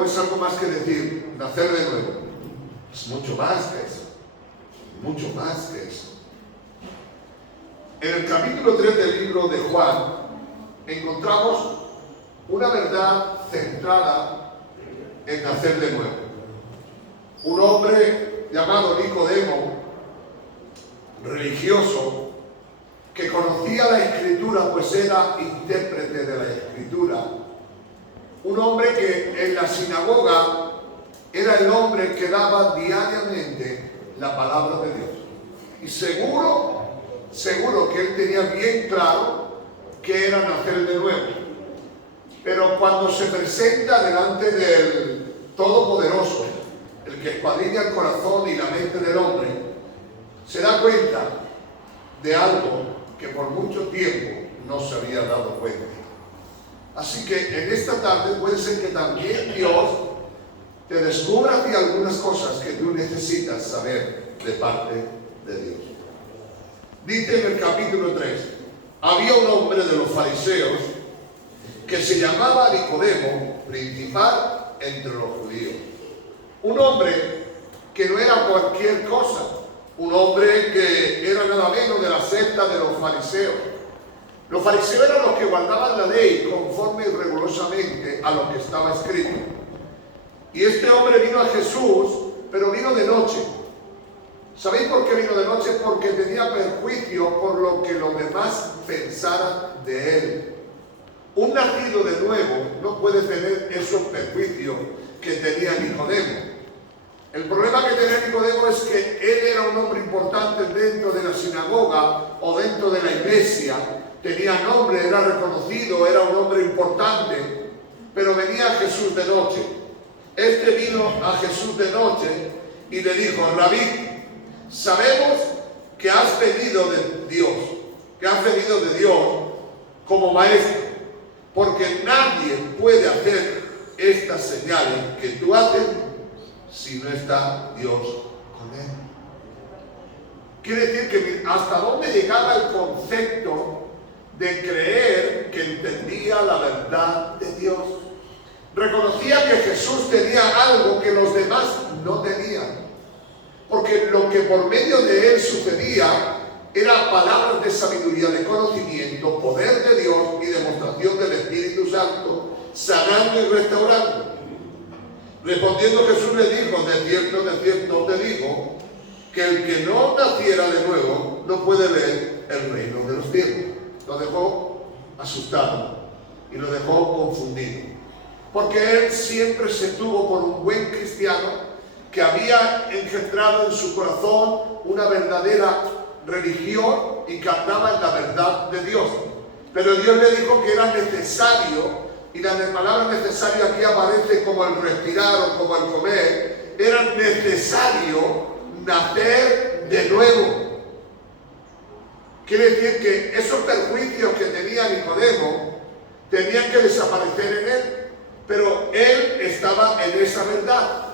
nuevo es algo más que decir nacer de nuevo. Es mucho más que eso. Mucho más que eso. En el capítulo 3 del libro de Juan encontramos una verdad centrada en nacer de nuevo. Un hombre llamado Nicodemo, religioso, que conocía la Escritura, pues era intérprete de la Escritura. Un hombre que en la sinagoga era el hombre que daba diariamente la palabra de Dios. Y seguro que él tenía bien claro que era nacer de nuevo. Pero cuando se presenta delante del Todopoderoso, el que escuadrilla el corazón y la mente del hombre, se da cuenta de algo que por mucho tiempo no se había dado cuenta. Así que en esta tarde puede ser que también Dios te descubra a ti algunas cosas que tú necesitas saber de parte de Dios. Dice en el capítulo 3, había un hombre de los fariseos que se llamaba Nicodemo, principal entre los judíos. Un hombre que no era cualquier cosa, un hombre que era nada menos de la secta de los fariseos. Los fariseos eran los que guardaban la ley conforme y rigurosamente a lo que estaba escrito. Y este hombre vino a Jesús, pero vino de noche. ¿Sabéis por qué vino de noche? Porque tenía perjuicio por lo que los demás pensaran de él. Un nacido de nuevo no puede tener esos perjuicios que tenía Nicodemo. El problema que tenía Nicodemo es que él era un hombre importante dentro de la sinagoga o dentro de la iglesia. Tenía nombre, era reconocido, era un hombre importante, pero venía a Jesús de noche. Este vino a Jesús de noche y le dijo: Rabí, sabemos que has venido de Dios, como maestro, porque nadie puede hacer estas señales que tú haces si no está Dios con él. Quiere decir que hasta dónde llegaba el concepto de creer que entendía la verdad de Dios. Reconocía que Jesús tenía algo que los demás no tenían. Porque lo que por medio de él sucedía era palabras de sabiduría, de conocimiento, poder de Dios y demostración del Espíritu Santo, sanando y restaurando. Respondiendo Jesús le dijo: de cierto te digo, que el que no naciera de nuevo no puede ver el reino de los cielos. Lo dejó asustado y lo dejó confundido. Porque él siempre se tuvo por un buen cristiano que había engendrado en su corazón una verdadera religión y que andaba en la verdad de Dios. Pero Dios le dijo que era necesario, y la palabra necesario aquí aparece como el respirar o como el comer, era necesario nacer de nuevo. Quiere decir que esos perjuicios que tenía Nicodemo tenían que desaparecer en él, pero él estaba en esa verdad,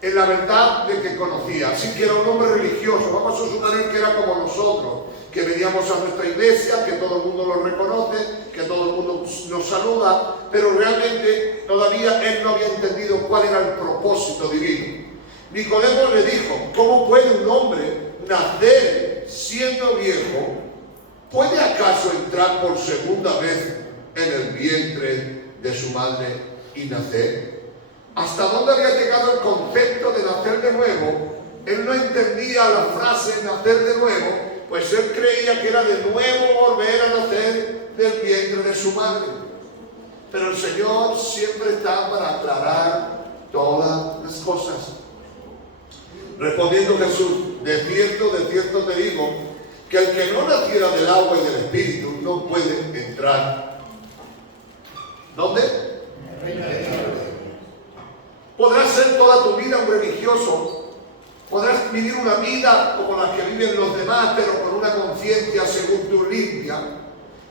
en la verdad de que conocía. Así que era un hombre religioso. Vamos a suponer que era como nosotros, que veníamos a nuestra iglesia, que todo el mundo lo reconoce, que todo el mundo nos saluda, pero realmente todavía él no había entendido cuál era el propósito divino. Nicodemo le dijo: ¿cómo puede un hombre nacer siendo viejo? ¿Puede acaso entrar por segunda vez en el vientre de su madre y nacer? ¿Hasta dónde había llegado el concepto de nacer de nuevo? Él no entendía la frase nacer de nuevo, pues él creía que era de nuevo volver a nacer del vientre de su madre. Pero el Señor siempre está para aclarar todas las cosas. Respondiendo Jesús: de cierto te digo, que el que no naciera del agua y del Espíritu no puede entrar. ¿Dónde? Podrás ser toda tu vida un religioso, podrás vivir una vida como la que viven los demás, pero con una conciencia según tú limpia.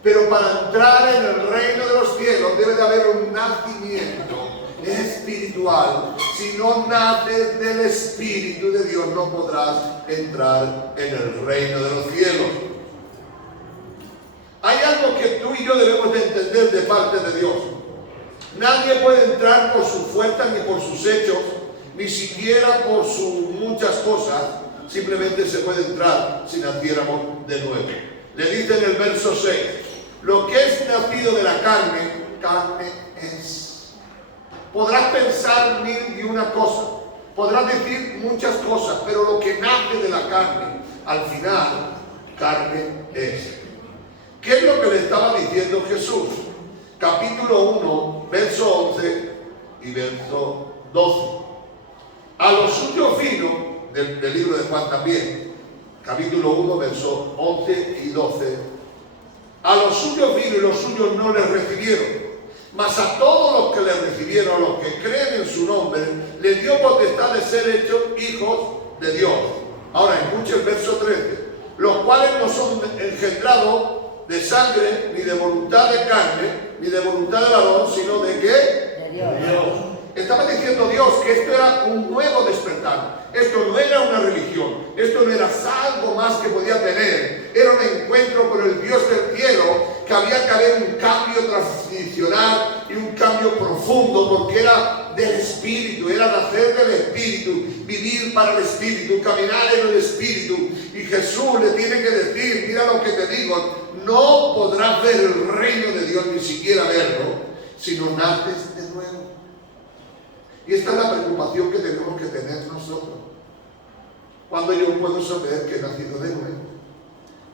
Pero para entrar en el reino de los cielos debe de haber un nacimiento espiritual. Si no naces del Espíritu de Dios, no podrás entrar en el reino de los cielos. Hay algo que tú y yo debemos de entender de parte de Dios. Nadie puede entrar por su fuerza ni por sus hechos, ni siquiera por sus muchas cosas. Simplemente se puede entrar si naciéramos de nuevo. Le dice en el verso 6, lo que es nacido de la carne, carne es. Podrás pensar mil y una cosa, podrás decir muchas cosas, pero lo que nace de la carne, al final, carne es. ¿Qué es lo que le estaba diciendo Jesús? Capítulo 1, verso 11 y verso 12. A los suyos vino, del libro de Juan también, capítulo 1, verso 11 y 12. A los suyos vino y los suyos no les recibieron. Mas a todos los que le recibieron, a los que creen en su nombre, les dio potestad de ser hechos hijos de Dios. Ahora escuche el verso 13. Los cuales no son engendrados de sangre, ni de voluntad de carne, ni de voluntad de varón, sino de ¿qué? De Dios. Estaba diciendo Dios que esto era un nuevo despertar. Esto no era una religión. Esto no era algo más que podía tener. Era un encuentro con el Dios del cielo, que había que haber un cambio transicional y un cambio profundo, porque era del Espíritu, era nacer del Espíritu, vivir para el Espíritu, caminar en el Espíritu. Y Jesús le tiene que decir, mira lo que te digo, no podrás ver el reino de Dios, ni siquiera verlo, si no naces de nuevo. Y esta es la preocupación que tenemos que tener nosotros. ¿Cuándo yo puedo saber que he nacido de nuevo?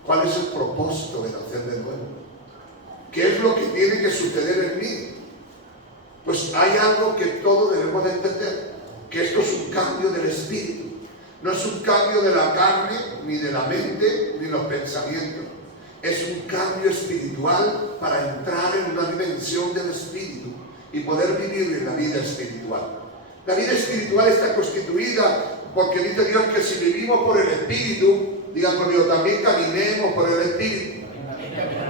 ¿Cuál es el propósito de nacer de nuevo? ¿Qué es lo que tiene que suceder en mí? Pues hay algo que todos debemos de entender, que esto es un cambio del espíritu. No es un cambio de la carne, ni de la mente, ni los pensamientos. Es un cambio espiritual para entrar en una dimensión del espíritu y poder vivir en la vida espiritual. La vida espiritual está constituida porque dice Dios que si vivimos por el Espíritu, digan conmigo, también caminemos por el Espíritu.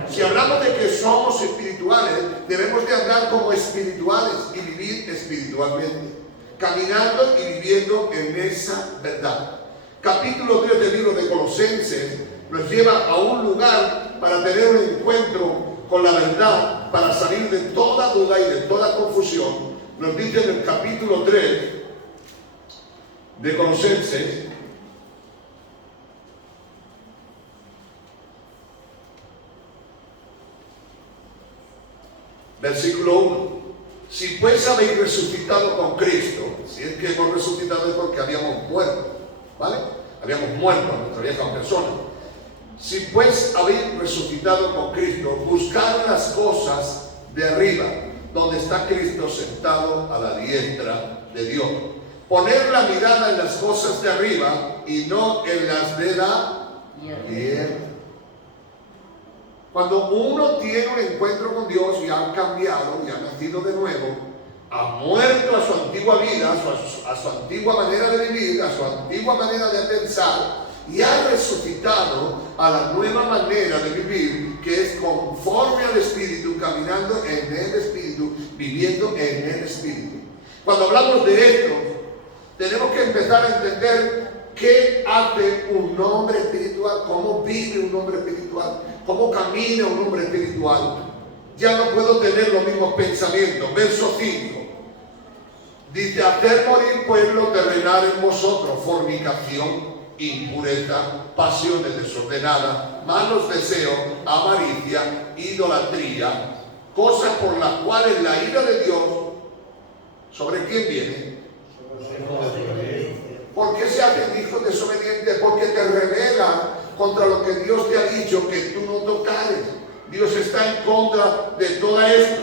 Si hablamos de que somos espirituales, debemos de andar como espirituales y vivir espiritualmente, caminando y viviendo en esa verdad. Capítulo 3 del libro de Colosenses nos lleva a un lugar para tener un encuentro con la verdad, para salir de toda duda y de toda confusión. Nos dice en el capítulo 3 de Colosenses, versículo 1. Si pues habéis resucitado con Cristo, si es que hemos resucitado es porque habíamos muerto, ¿vale? Habíamos muerto a nuestra vieja persona. Si pues habéis resucitado con Cristo, buscad las cosas de arriba, donde está Cristo sentado a la diestra de Dios. Poner la mirada en las cosas de arriba y no en las de la tierra. Cuando uno tiene un encuentro con Dios y ha cambiado y ha nacido de nuevo, ha muerto a su antigua vida, a su antigua manera de vivir, a su antigua manera de pensar, y ha resucitado a la nueva manera de vivir, que es conforme al Espíritu, caminando en el Espíritu, viviendo en el Espíritu. Cuando hablamos de esto, tenemos que empezar a entender qué hace un hombre espiritual, cómo vive un hombre espiritual, cómo camina un hombre espiritual. Ya no puedo tener los mismos pensamientos. Verso 5. Dice, hacer morir pueblo terrenal en vosotros, fornicación, impureza, pasiones desordenadas, malos deseos, avaricia, idolatría, cosas por las cuales la ira de Dios, ¿sobre quién viene? ¿Por qué se hacen hijos desobedientes? Porque te rebelan contra lo que Dios te ha dicho que tú no tocares. Dios está en contra de todo esto,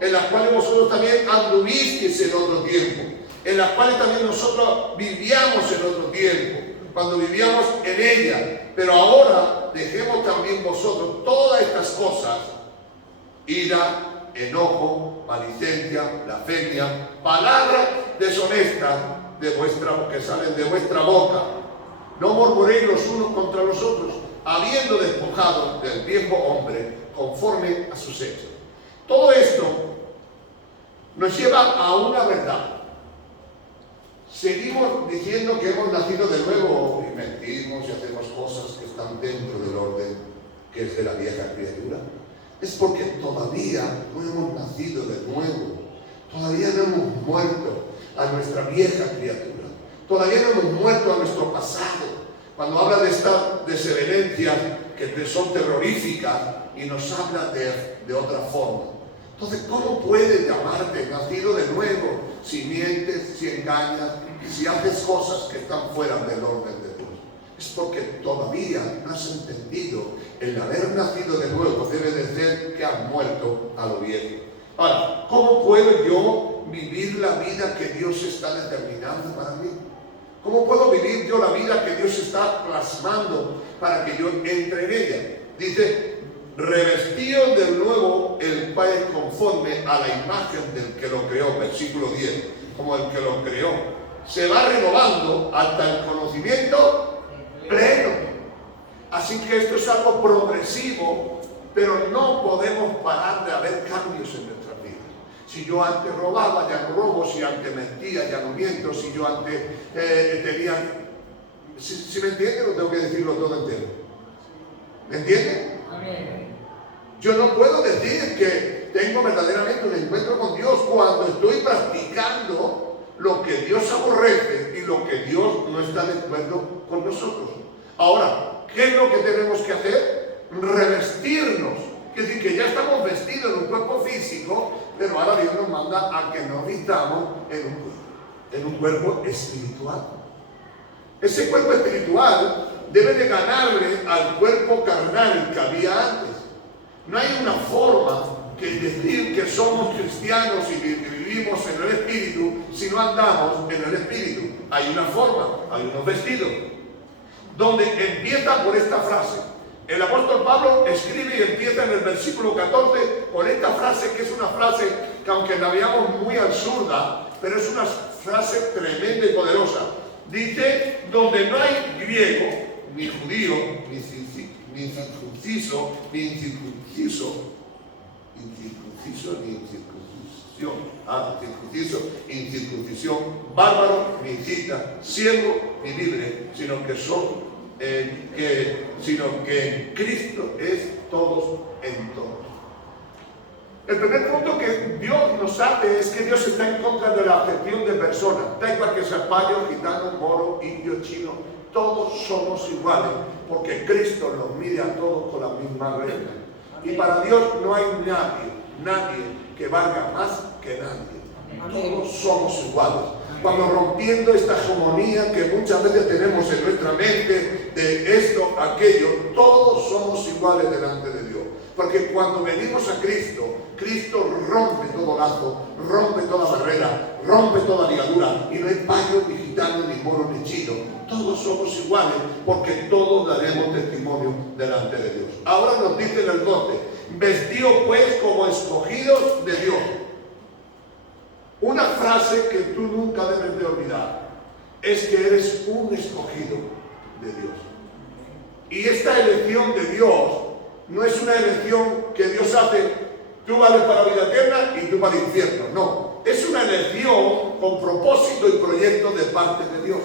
en las cuales vosotros también anduvisteis en otro tiempo, en las cuales también nosotros vivíamos en otro tiempo, cuando vivíamos en ella. Pero ahora dejemos también vosotros todas estas cosas: ira, enojo, maledicencia, blasfemia, palabras deshonestas que salen de vuestra boca. No murmuréis los unos contra los otros, habiendo despojado del viejo hombre conforme a sus hechos. Todo esto nos lleva a una verdad. Seguimos diciendo que hemos nacido de nuevo y mentimos y hacemos cosas que están dentro del orden que es de la vieja criatura. Es porque todavía no hemos nacido de nuevo. Todavía no hemos muerto a nuestra vieja criatura. Todavía no hemos muerto a nuestro pasado. Cuando habla de estas desavenencias que son terroríficas y nos habla de otra forma. Entonces, ¿cómo puedes llamarte nacido de nuevo si mientes, si engañas, si haces cosas que están fuera del orden de Dios? Es porque todavía no has entendido el haber nacido de nuevo debe de ser que has muerto a lo viejo. Ahora, ¿cómo puedo yo vivir la vida que Dios está determinando para mí? ¿Cómo puedo vivir yo la vida que Dios está plasmando para que yo entre en ella? Dice, revestíos de nuevo el cual es conforme a la imagen del que lo creó, versículo 10, como el que lo creó. Se va renovando hasta el conocimiento pleno. Así que esto es algo progresivo, pero no podemos parar de haber cambios en nuestras vidas. Si yo antes robaba, ya no robo. Si antes mentía, ya no miento. Si yo antes tenía... Si me entienden, no tengo que decirlo todo entero. ¿Me entienden? Amén. Yo no puedo decir que tengo verdaderamente un encuentro con Dios cuando estoy practicando lo que Dios aborrece y lo que Dios no está de acuerdo con nosotros. Ahora, ¿qué es lo que tenemos que hacer? Revestirnos. Es decir, que ya estamos vestidos en un cuerpo físico, pero ahora Dios nos manda a que nos vistamos en un cuerpo espiritual. Ese cuerpo espiritual debe de ganarle al cuerpo carnal que había antes. No hay una forma que decir que somos cristianos y que vivimos en el Espíritu si no andamos en el Espíritu. Hay una forma, hay unos vestidos, donde empieza por esta frase. El apóstol Pablo escribe y empieza en el versículo 14 con esta frase que es una frase que aunque la veamos muy absurda, pero es una frase tremenda y poderosa. Dice, donde no hay griego, ni judío, ni circunciso, ni incircunciso, incircuncisión, bárbaro, ni cita, siervo, ni libre, sino que Cristo es todos en todos. El primer punto que Dios nos hace es que Dios está en contra de la acepción de personas. Da igual que sea payo, gitano, moro, indio, chino, todos somos iguales, porque Cristo nos mide a todos con la misma regla. Y para Dios no hay nadie que valga más que nadie. Todos somos iguales. Cuando rompiendo esta hegemonía que muchas veces tenemos en nuestra mente de esto, aquello, todos somos iguales delante de Dios. Porque cuando venimos a Cristo, Cristo rompe todo lazo, rompe toda barrera, rompe toda ligadura. Y no hay payo, ni gitano, ni moro, ni chino. Todos somos iguales porque todos daremos testimonio delante de Dios. Ahora nos dice en el 12, vestidos pues como escogidos de Dios. Una frase que tú nunca debes de olvidar es que eres un escogido de Dios. Y esta elección de Dios no es una elección que Dios hace, tú vales para la vida eterna y tú para el infierno. No, es una elección con propósito y proyecto de parte de Dios.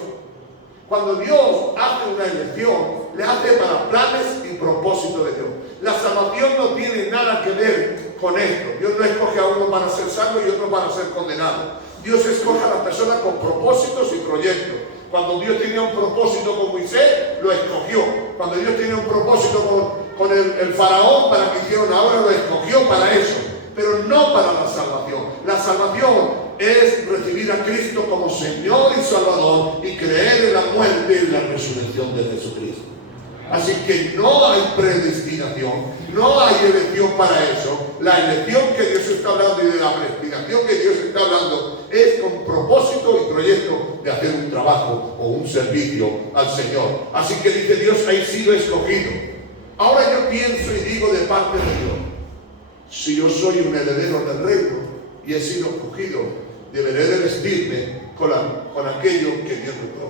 Cuando Dios hace una elección, le hace para planes y propósito de Dios. La salvación no tiene nada que ver con esto. Dios no escoge a uno para ser salvo y otro para ser condenado. Dios escoge a las personas con propósitos y proyectos. Cuando Dios tenía un propósito con Moisés, lo escogió. Cuando Dios tenía un propósito con el faraón para que hiciera una obra, lo escogió para eso. Pero no para la salvación. La salvación es recibir a Cristo como Señor y Salvador y creer en la muerte y la resurrección de Jesucristo. Así que no hay predestinación, no hay elección para eso. La elección que Dios está hablando y de la predestinación que Dios está hablando es con propósito y proyecto de hacer un trabajo o un servicio al Señor. Así que dice Dios, he sido escogido. Ahora yo pienso y digo de parte de Dios, si yo soy un heredero del reino y he sido escogido, deberé de vestirme con aquello que Dios me dio.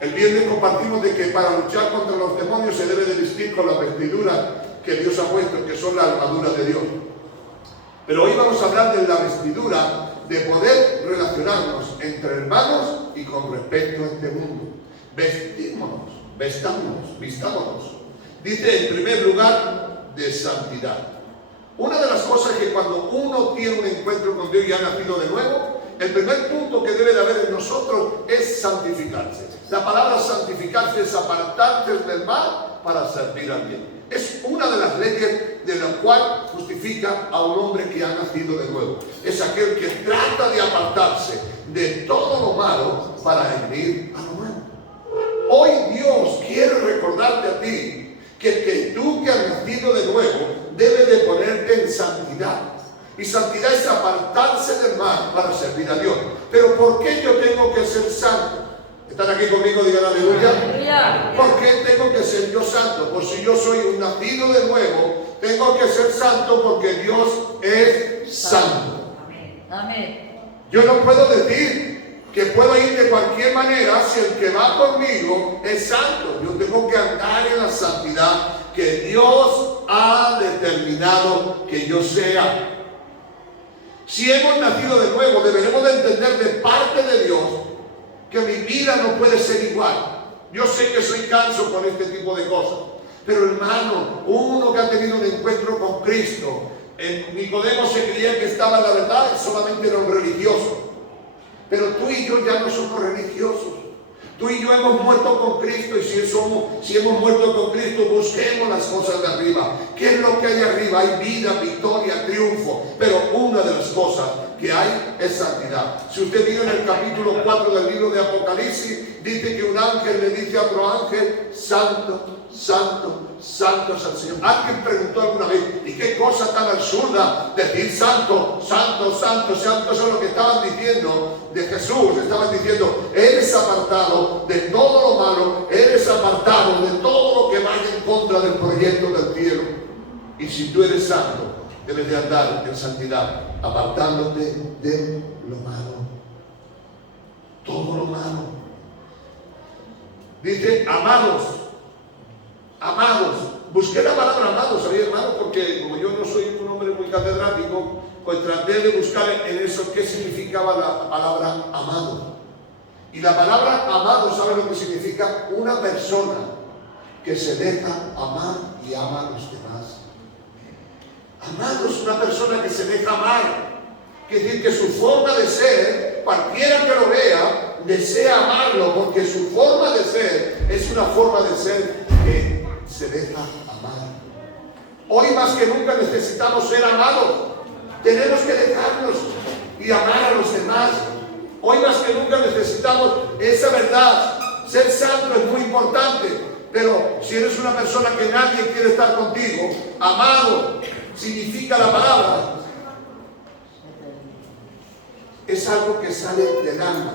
El viernes compartimos de que para luchar contra los demonios se debe de vestir con la vestidura que Dios ha puesto, que son la armadura de Dios. Pero hoy vamos a hablar de la vestidura de poder relacionarnos entre hermanos y con respecto a este mundo. Vestímonos, vistámonos. Dice en primer lugar de santidad. Una de las cosas es que cuando uno tiene un encuentro con Dios y ha nacido de nuevo, el primer punto que debe de haber en nosotros es santificarse. La palabra santificarse es apartarse del mal para servir al bien. Es una de las leyes de la cual justifica a un hombre que ha nacido de nuevo. Es aquel que trata de apartarse de todo lo malo para ir a lo bueno. Hoy Dios quiere recordarte a ti que tú que has nacido de nuevo debes de ponerte en santidad. Y santidad es apartarse del mal para servir a Dios. Pero ¿por qué yo tengo que ser santo? ¿Están aquí conmigo? Digan aleluya. Aleluya. ¿Por qué tengo que ser yo santo? Pues si yo soy un nacido de nuevo, tengo que ser santo porque Dios es santo. Amén. Amén. Yo no puedo decir que puedo ir de cualquier manera si el que va conmigo es santo. Yo tengo que andar en la santidad que Dios ha determinado que yo sea. Si hemos nacido de nuevo, deberemos de entender de parte de Dios que mi vida no puede ser igual. Yo sé que soy canso con este tipo de cosas, pero hermano, uno que ha tenido un encuentro con Cristo, Nicodemo se creía que estaba en la verdad, solamente era un religioso. Pero tú y yo ya no somos religiosos. Tú y yo hemos muerto con Cristo, y si hemos muerto con Cristo, busquemos las cosas de arriba. ¿Qué es lo que hay arriba? Hay vida, victoria, triunfo. Pero una de las cosas que hay es santidad. Si usted mira en el capítulo 4 del libro de Apocalipsis, dice que un ángel le dice a otro ángel: santo, santo, santo es el Señor. Alguien preguntó alguna vez: ¿y qué cosa tan absurda decir santo, santo, santo, santo? Eso es lo que estaban diciendo de Jesús. Estaban diciendo: eres apartado de todo lo malo, eres apartado de todo lo que vaya en contra del proyecto del cielo. Y si tú eres santo, debes de andar en santidad, apartándote de lo malo, todo lo malo. Dice: amados, amados. Busqué la palabra amados, ¿sabía, hermano? Porque como yo no soy un hombre muy catedrático, pues traté de buscar en eso qué significaba la palabra amado. Y la palabra amado, ¿sabe lo que significa? Una persona que se deja amar y ama a los demás. Amado es una persona que se deja amar. Quiere decir que su forma de ser, cualquiera que lo vea, desea amarlo, porque su forma de ser es una forma de ser que se deja amar. Hoy más que nunca necesitamos ser amados. Tenemos que dejarnos y amar a los demás. Hoy más que nunca necesitamos esa verdad. Ser santo es muy importante, pero si eres una persona que nadie quiere estar contigo, amado significa la palabra, es algo que sale del alma.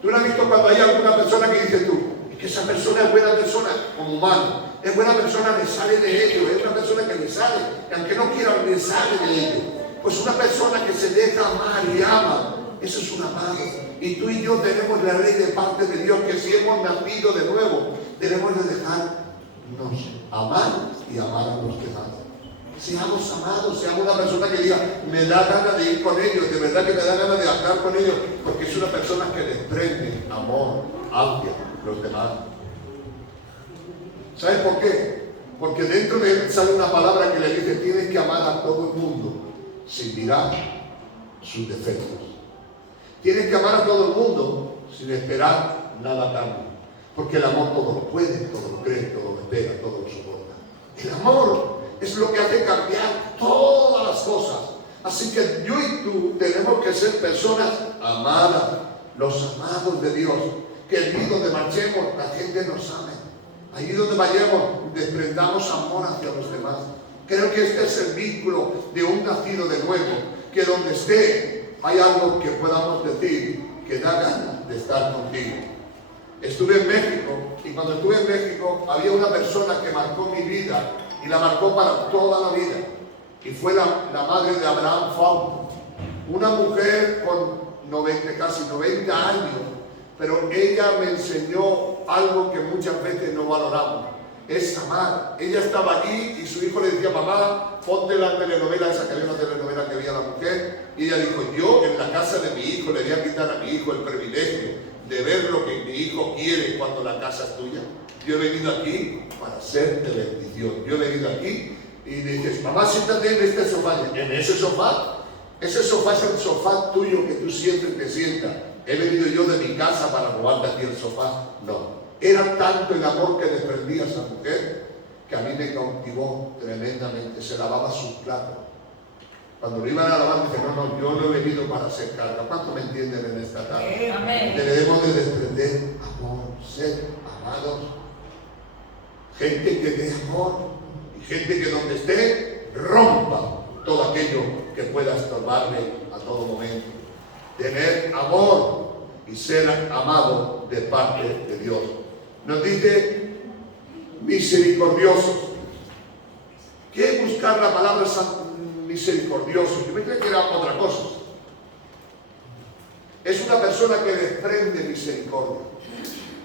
¿Tú no has visto cuando hay alguna persona que dice tú, que esa persona es buena persona como humano? Es buena persona, le sale de ello, es una persona que le sale, que aunque no quiera, le sale de ello. Pues una persona que se deja amar y ama, eso es un amado. Y tú y yo tenemos la ley de parte de Dios, que si hemos nacido de nuevo, debemos de dejarnos amar y amar a los demás. Seamos amados, seamos una persona que diga: me da ganas de ir con ellos, de verdad que me da ganas de andar con ellos, porque es una persona que desprende amor hacia los demás. ¿Sabes por qué? Porque dentro de él sale una palabra que le dice: tienes que amar a todo el mundo sin mirar sus defectos. Tienes que amar a todo el mundo sin esperar nada a cambio, porque el amor todo lo puede, todo lo cree, todo lo espera, todo lo soporta. El amor es lo que hace cambiar todas las cosas. Así que yo y tú tenemos que ser personas amadas, los amados de Dios, que allí donde marchemos la gente nos ame, allí donde vayamos desprendamos amor hacia los demás. Creo que este es el vínculo de un nacido de nuevo, que donde esté hay algo que podamos decir que da ganas de estar contigo. Estuve en México, y cuando estuve en México había una persona que marcó mi vida y la marcó para toda la vida, y fue la madre de Abraham Fausto, una mujer con casi 90 años, pero ella me enseñó algo que muchas veces no valoramos: es amar. Ella estaba allí y su hijo le decía: mamá, ponte la telenovela esa, que había una telenovela que veía la mujer, y ella dijo: yo en la casa de mi hijo le voy a quitar a mi hijo el privilegio de ver lo que mi hijo quiere cuando la casa es tuya. Yo he venido aquí para ser de bendición. Yo he venido aquí y le dices, mamá, siéntate en este sofá. ¿En ese sofá? Ese sofá es el sofá tuyo que tú siempre te sientas. ¿He venido yo de mi casa para robarte a ti el sofá? No. Era tanto el amor que desprendía esa mujer que a mí me cautivó tremendamente. Se lavaba sus platos. Cuando lo iban a lavar, dice, no, yo no he venido para hacer carga. ¿Cuánto me entienden en esta tarde? Amén. Debemos de desprender amor, ser amados. Gente que dé amor y gente que donde esté rompa todo aquello que pueda estorbarle a todo momento. Tener amor y ser amado de parte de Dios. Nos dice misericordiosos. ¿Qué es buscar la palabra misericordioso? Yo me creía que era otra cosa. Es una persona que desprende misericordia,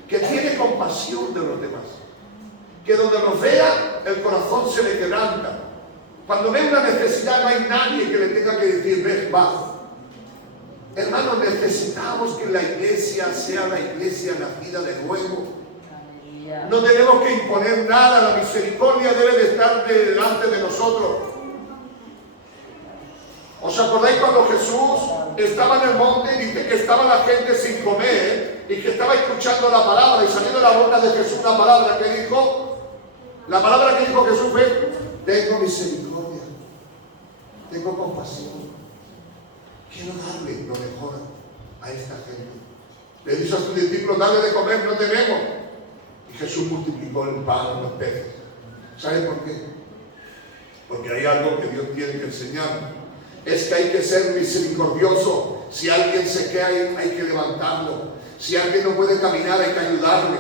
que tiene compasión de los demás, que donde nos vea el corazón se le quebranta. Cuando ve una necesidad no hay nadie que le tenga que decir, ven, va. Hermanos, necesitamos que la iglesia sea la iglesia nacida de nuevo. No tenemos que imponer nada, la misericordia debe de estar delante de nosotros. ¿Os acordáis cuando Jesús estaba en el monte y dice que estaba la gente sin comer y que estaba escuchando la palabra y saliendo de la boca de Jesús una palabra que dijo? La palabra que dijo Jesús fue, tengo misericordia, tengo compasión. Quiero darle lo mejor a esta gente. Le dice a sus discípulos, dale de comer, no tenemos. Y Jesús multiplicó el pan y los peces. ¿Saben por qué? Porque hay algo que Dios tiene que enseñar. Es que hay que ser misericordioso. Si alguien se cae, hay que levantarlo. Si alguien no puede caminar, hay que ayudarle.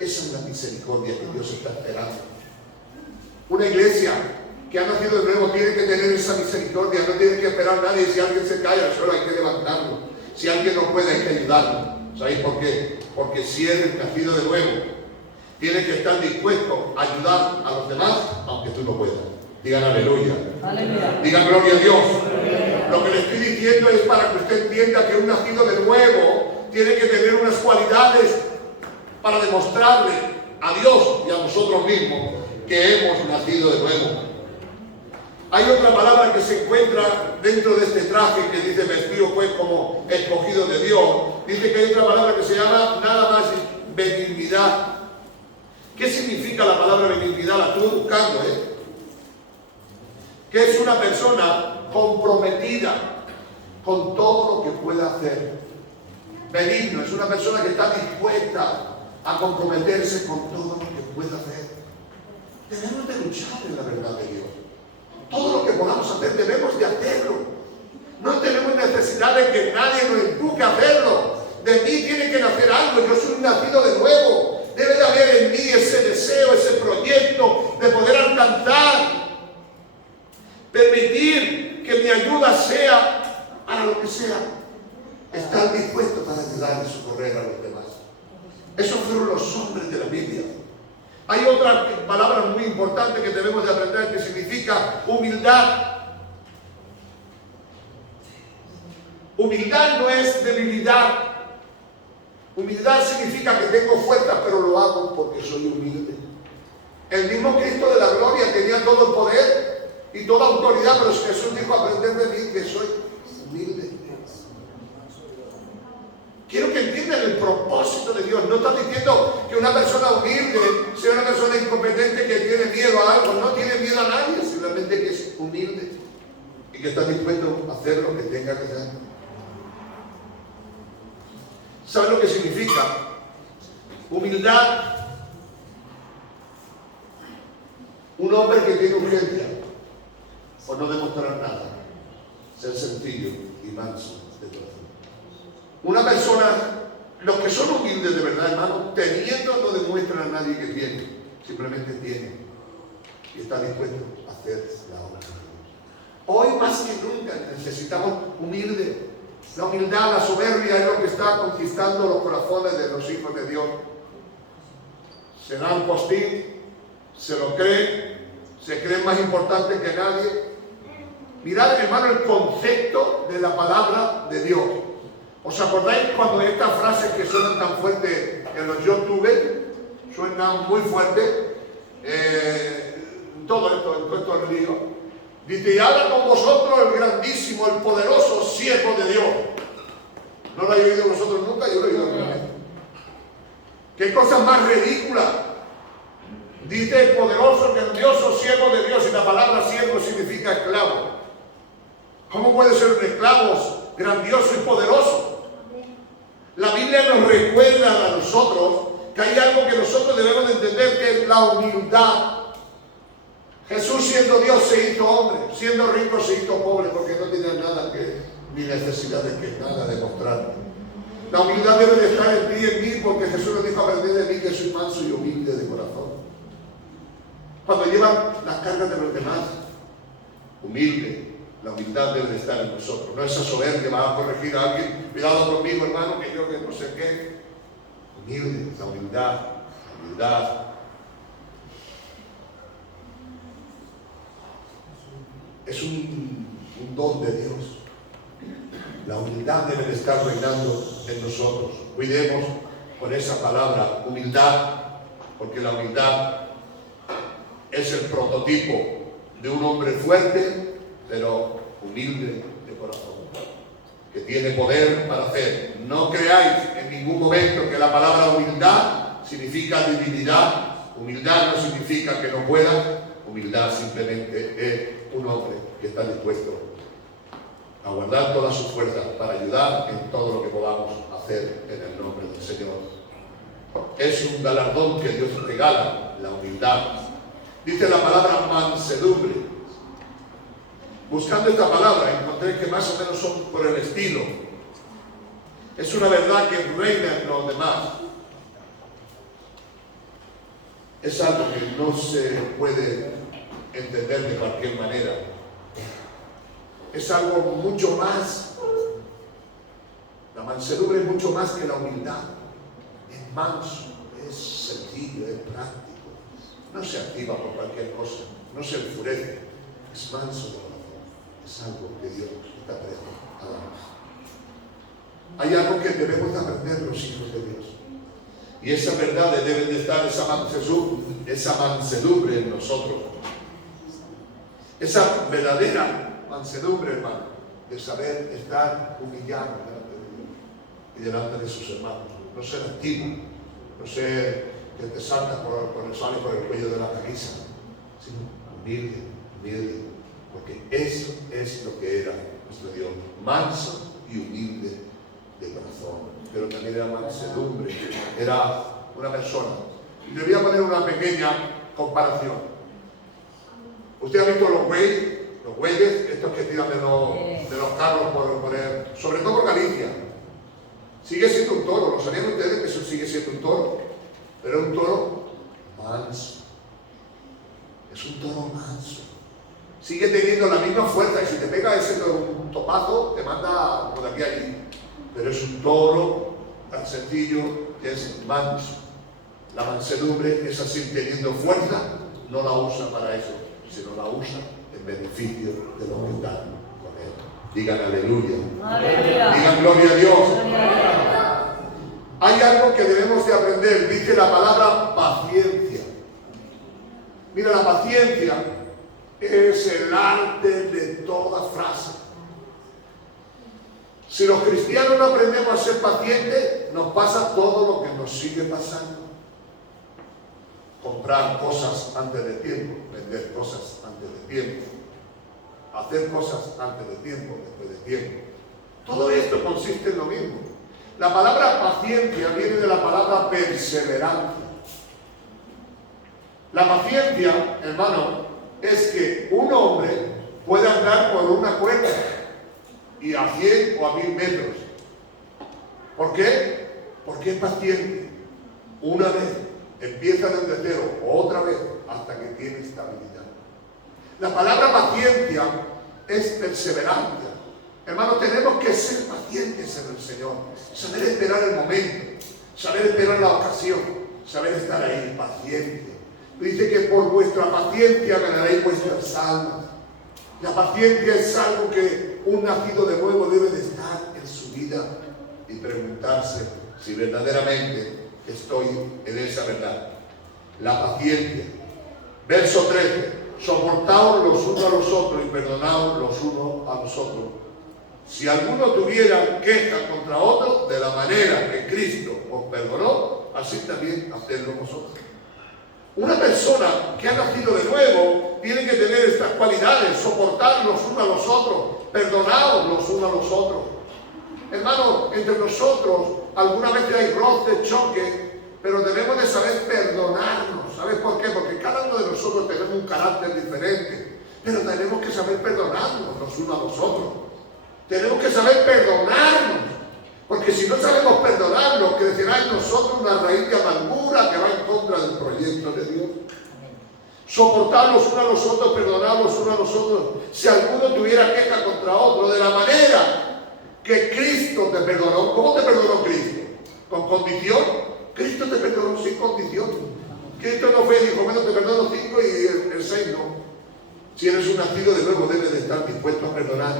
Esa es la misericordia que Dios está esperando. Una iglesia que ha nacido de nuevo tiene que tener esa misericordia, no tiene que esperar a nadie. Si alguien se cae al suelo hay que levantarlo, si alguien no puede hay que ayudarlo. ¿Sabéis por qué? Porque si eres nacido de nuevo, tienes que estar dispuesto a ayudar a los demás aunque tú no puedas. Digan aleluya. Aleluya. Digan gloria a Dios. Aleluya. Lo que le estoy diciendo es para que usted entienda que un nacido de nuevo tiene que tener unas cualidades para demostrarle a Dios y a nosotros mismos que hemos nacido de nuevo. Hay otra palabra que se encuentra dentro de este traje que dice vestido pues como escogido de Dios. Dice que hay otra palabra que se llama nada más benignidad. ¿Qué significa la palabra benignidad? La estuve buscando, que es una persona comprometida con todo lo que pueda hacer. Benigno es una persona que está dispuesta a comprometerse con todo lo que pueda hacer. Debemos de luchar en la verdad de Dios. Todo lo que podamos hacer debemos de hacerlo. No tenemos necesidad de que nadie nos empuje a hacerlo. De mí tiene que nacer algo. Yo soy un nacido de nuevo. Debe de haber en mí ese deseo, ese proyecto de poder alcanzar. Permitir que mi ayuda sea para lo que sea. Estar dispuesto para ayudar y socorrer a los demás. Esos fueron los hombres de la Biblia. Hay otra palabra muy importante que debemos de aprender que significa humildad. Humildad no es debilidad. Humildad significa que tengo fuerza, pero lo hago porque soy humilde. El mismo Cristo de la gloria tenía todo el poder y toda autoridad, pero Jesús dijo, aprended de mí que soy humilde. Quiero que entiendan el propósito de Dios. No está diciendo que una persona humilde sea una persona incompetente que tiene miedo a algo. No tiene miedo a nadie, simplemente que es humilde y que está dispuesto a hacer lo que tenga que hacer. ¿Sabe lo que significa? Humildad. Un hombre que tiene urgencia por no demostrar nada. Ser sencillo y manso de corazón. Una persona, los que son humildes de verdad, hermano, teniendo no demuestran a nadie que tiene, simplemente tiene y está dispuesto a hacer la obra de Dios. Hoy más que nunca necesitamos humildes. La humildad, la soberbia es lo que está conquistando los corazones de los hijos de Dios. Se dan postín, se lo creen, se creen más importantes que nadie. Mirad, hermano, el concepto de la palabra de Dios. ¿Os acordáis cuando estas frases que suenan tan fuertes en los YouTube, suenan muy fuertes? todo esto, en todos estos líos, dice, y habla con vosotros el grandísimo, el poderoso siervo de Dios. ¿No lo habéis oído vosotros nunca? Yo lo he oído alguna vez. ¿Qué cosa más ridícula? Dice el poderoso, grandioso siervo de Dios, y la palabra siervo significa esclavo. ¿Cómo puede ser un esclavo grandioso y poderoso? La Biblia nos recuerda a nosotros que hay algo que nosotros debemos de entender, que es la humildad. Jesús, siendo Dios, se hizo hombre, siendo rico se hizo pobre, porque no tenía nada que, ni necesidad de que nada demostrar. La humildad debe de estar en ti y en mí, porque Jesús nos dijo, aprended de mí que soy manso y humilde de corazón. Cuando llevan las cargas de los demás, humilde. La humildad debe de estar en nosotros. No esa soberbia, va a corregir a alguien, cuidado conmigo, hermano, que yo que no sé qué. Humilde, la humildad, la humildad. Es un don de Dios. La humildad debe de estar reinando en nosotros. Cuidemos con esa palabra, humildad, porque la humildad es el prototipo de un hombre fuerte, pero humilde de corazón, que tiene poder para hacer. No creáis en ningún momento que la palabra humildad significa divinidad. Humildad no significa que no pueda. Humildad simplemente es un hombre que está dispuesto a guardar toda su fuerza para ayudar en todo lo que podamos hacer en el nombre del Señor. Es un galardón que Dios regala, la humildad. Dice la palabra mansedumbre. Buscando esta palabra encontré que más o menos son por el estilo. Es una verdad que reina en los demás. Es algo que no se puede entender de cualquier manera. Es algo mucho más. La mansedumbre es mucho más que la humildad. Es manso, es sencillo, es práctico. No se activa por cualquier cosa, no se enfurece. Es manso de corazón. Es algo que Dios está presente a darnos. Hay algo que debemos aprender los hijos de Dios. Y esa verdad debe de estar, esa mansedumbre en nosotros. Esa verdadera mansedumbre, hermano, de saber estar humillado delante de Dios y delante de sus hermanos. No ser activo, no ser que te saltas sale por el cuello de la camisa, sino humilde, humilde, porque eso es lo que era nuestro Dios, manso y humilde de corazón, pero también era mansedumbre, era una persona. Y le voy a poner una pequeña comparación. Usted ha visto los bueyes, estos que tiran de los carros sobre todo por Galicia. Sigue siendo un toro, ¿lo sabían ustedes que eso sigue siendo un toro? Pero es un toro manso. Es un toro manso. Sigue teniendo la misma fuerza y si te pega ese un topazo, te manda como de aquí a allí. Pero es un toro tan sencillo que es manso. La mansedumbre es así, teniendo fuerza, no la usa para eso, sino la usa en beneficio de los que están con él. Digan aleluya. Aleluya. Digan gloria a Dios. Aleluya. Hay algo que debemos de aprender, dice la palabra paciencia. Mira, la paciencia es el arte de toda frase. Si los cristianos no aprendemos a ser pacientes, nos pasa todo lo que nos sigue pasando. Comprar cosas antes de tiempo, vender cosas antes de tiempo, hacer cosas antes de tiempo, después de tiempo. Todo esto consiste en lo mismo. La palabra paciencia viene de la palabra perseverancia. La paciencia, hermano, es que un hombre puede andar por una cuerda y a 100 o a 1000 metros. ¿Por qué? Porque es paciente. Una vez, empieza desde cero, otra vez, hasta que tiene estabilidad. La palabra paciencia es perseverancia. Hermanos, tenemos que ser pacientes en el Señor, saber esperar el momento, saber esperar la ocasión, saber estar ahí, paciente. Dice que por vuestra paciencia ganaréis vuestras almas. La paciencia es algo que un nacido de nuevo debe de estar en su vida y preguntarse si verdaderamente estoy en esa verdad. La paciencia. Verso 13. soportaos los unos a los otros y perdonaos los unos a los otros. Si alguno tuviera queja contra otro, de la manera que Cristo os perdonó, así también hacedlo vosotros. Una persona que ha nacido de nuevo tiene que tener estas cualidades: soportar los unos a los otros, perdonaos los unos a los otros. Hermano, entre nosotros algunas veces hay roce, choque, pero debemos de saber perdonarnos. ¿Sabes por qué? Porque cada uno de nosotros tenemos un carácter diferente, pero tenemos que saber perdonarnos los unos a los otros. Tenemos que saber perdonarnos, porque si no sabemos perdonarnos, crecerá en nosotros una raíz de amargura que va en contra del proyecto de Dios. Soportar los unos a los otros, perdonar los unos a los otros. Si alguno tuviera queja contra otro, de la manera que Cristo te perdonó. ¿Cómo te perdonó Cristo? ¿Con condición? Cristo te perdonó sin condición. Cristo no fue y dijo, bueno, te perdono 5 y el 6 no. Si eres un nacido de nuevo, debes de estar dispuesto a perdonar.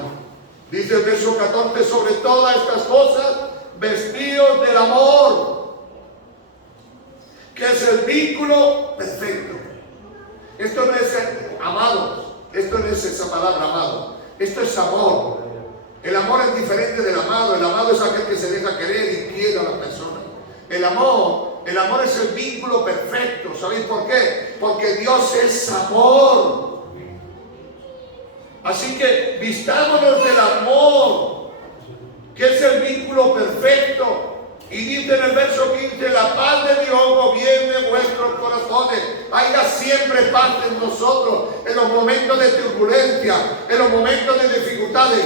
Dice el verso 14, sobre todas estas cosas, vestíos del amor, que es el vínculo perfecto. Esto no es amados, esto no es esa palabra amado, esto es amor. El amor es diferente del amado. El amado es aquel que se deja querer y quiere a la persona. El amor es el vínculo perfecto. ¿Sabéis por qué? Porque Dios es amor. Así que vistámonos del amor, que es el vínculo perfecto. Y dice en el verso 15, la paz de Dios gobierne vuestros corazones. Haya siempre paz en nosotros, en los momentos de turbulencia, en los momentos de dificultades.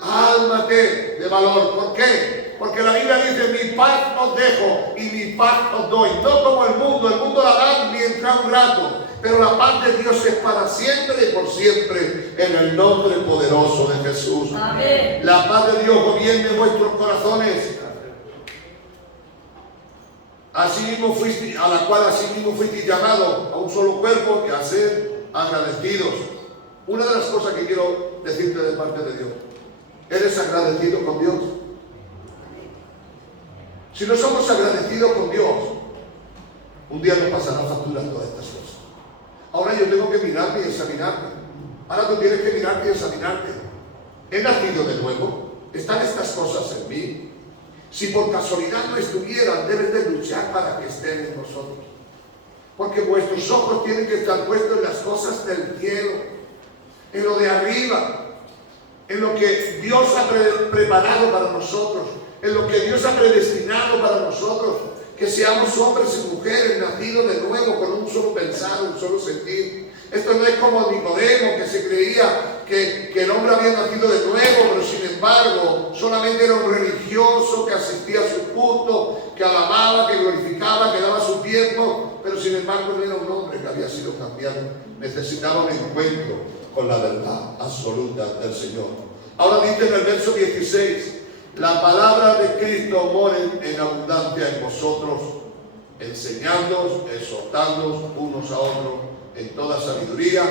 Álmate de valor. ¿Por qué? Porque la Biblia dice, mi paz os dejo y mi paz os doy. No como el mundo la da mientras un rato, pero la paz de Dios es para siempre y por siempre, en el nombre poderoso de Jesús. Amén. La paz de Dios gobierne vuestros corazones, a la cual asimismo fuisteis llamados a un solo cuerpo y a ser agradecidos. Una de las cosas que quiero decirte de parte de Dios: ¿eres agradecido con Dios? Si no somos agradecidos con Dios, un día nos pasará factura todas estas cosas. Ahora yo tengo que mirarme y examinarme. Ahora tú tienes que mirarte y examinarte. ¿He nacido de nuevo? ¿Están estas cosas en mí? Si por casualidad no estuvieran, debes de luchar para que estén en nosotros. Porque vuestros ojos tienen que estar puestos en las cosas del cielo, en lo de arriba, en lo que Dios ha preparado para nosotros, en lo que Dios ha predestinado para nosotros, que seamos hombres y mujeres nacidos de nuevo con un solo pensar, un solo sentir. Esto no es como Nicodemo, que se creía que el hombre había nacido de nuevo, pero sin embargo solamente era un religioso que asistía a su culto, que alababa, que glorificaba, que daba su tiempo, pero sin embargo no era un hombre que había sido cambiado. Necesitaba un encuentro con la verdad absoluta del Señor. Ahora dice en el verso 16, la palabra de Cristo more en abundancia en vosotros, enseñándoos, exhortándoos unos a otros en toda sabiduría,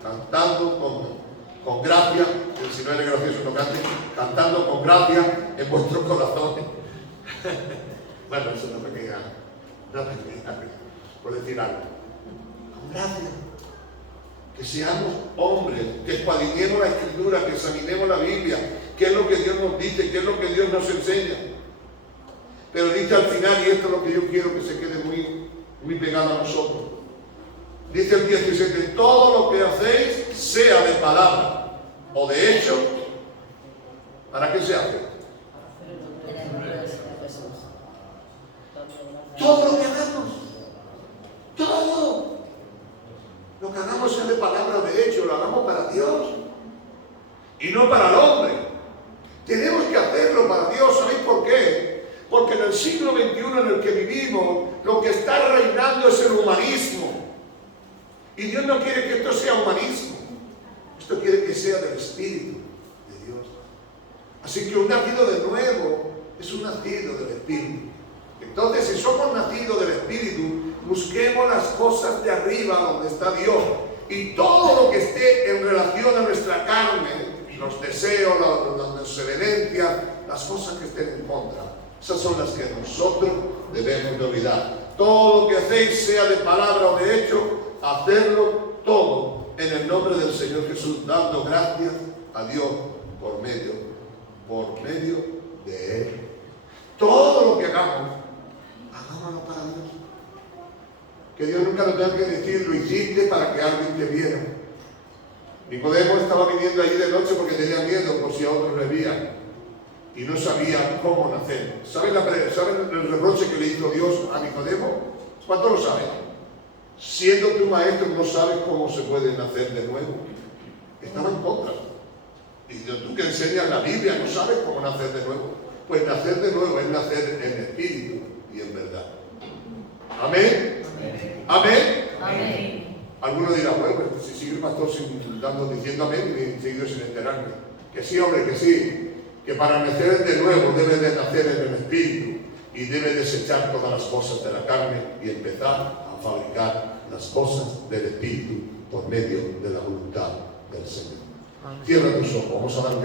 cantando con gracia, si no eres gracioso no cante, cantando con gracia en vuestros corazones. Bueno, eso es una pequeña, por decir algo. Con gracia. Que seamos hombres, que escuadrinemos la Escritura, que examinemos la Biblia, qué es lo que Dios nos dice, qué es lo que Dios nos enseña. Pero dice al final, y esto es lo que yo quiero que se quede muy pegado a nosotros. Dice el 17, todo lo que hacéis, sea de palabra o de hecho, ¿para qué se hace? Todo lo que hagamos, todo lo que hagamos sea de palabra o de hecho, lo hagamos para Dios y no para el hombre. Tenemos que hacerlo para Dios. ¿Sabéis por qué? Porque en el siglo XXI en el que vivimos, lo que está reinando es el humanismo. Y Dios no quiere que esto sea humanismo. Esto quiere que sea del Espíritu de Dios. Así que un nacido de nuevo es un nacido del Espíritu. Entonces, si somos nacidos del Espíritu, busquemos las cosas de arriba donde está Dios. Y todo lo que esté en relación a nuestra carne, los deseos, las desobediencias, las cosas que estén en contra, esas son las que nosotros debemos de olvidar. Todo lo que hacéis, sea de palabra o de hecho, hacerlo todo en el nombre del Señor Jesús, dando gracias a Dios por medio de Él. Todo lo que hagamos, hagámoslo para Dios. Que Dios nunca nos tenga que decir, lo hiciste para que alguien te viera. Nicodemo estaba viniendo allí de noche porque tenía miedo por si a otros le veían y no sabía cómo nacer. ¿Saben el reproche que le hizo Dios a Nicodemo? ¿Cuántos lo saben? Siendo tu maestro no sabes cómo se puede nacer de nuevo. Estaba en contra. Y tú que enseñas la Biblia no sabes cómo nacer de nuevo. Pues nacer de nuevo es nacer en espíritu y en verdad. Amén. Amén. Amén. Algunos dirán, bueno, pues si sigue el pastor diciendo amén y seguido sin enterarme. Que sí, hombre, que sí. Que para nacer de nuevo debe de nacer en el espíritu y debe desechar todas las cosas de la carne y empezar a fabricar las cosas del espíritu por medio de la voluntad del Señor. Cierra tus ojos, vamos a dar gracias.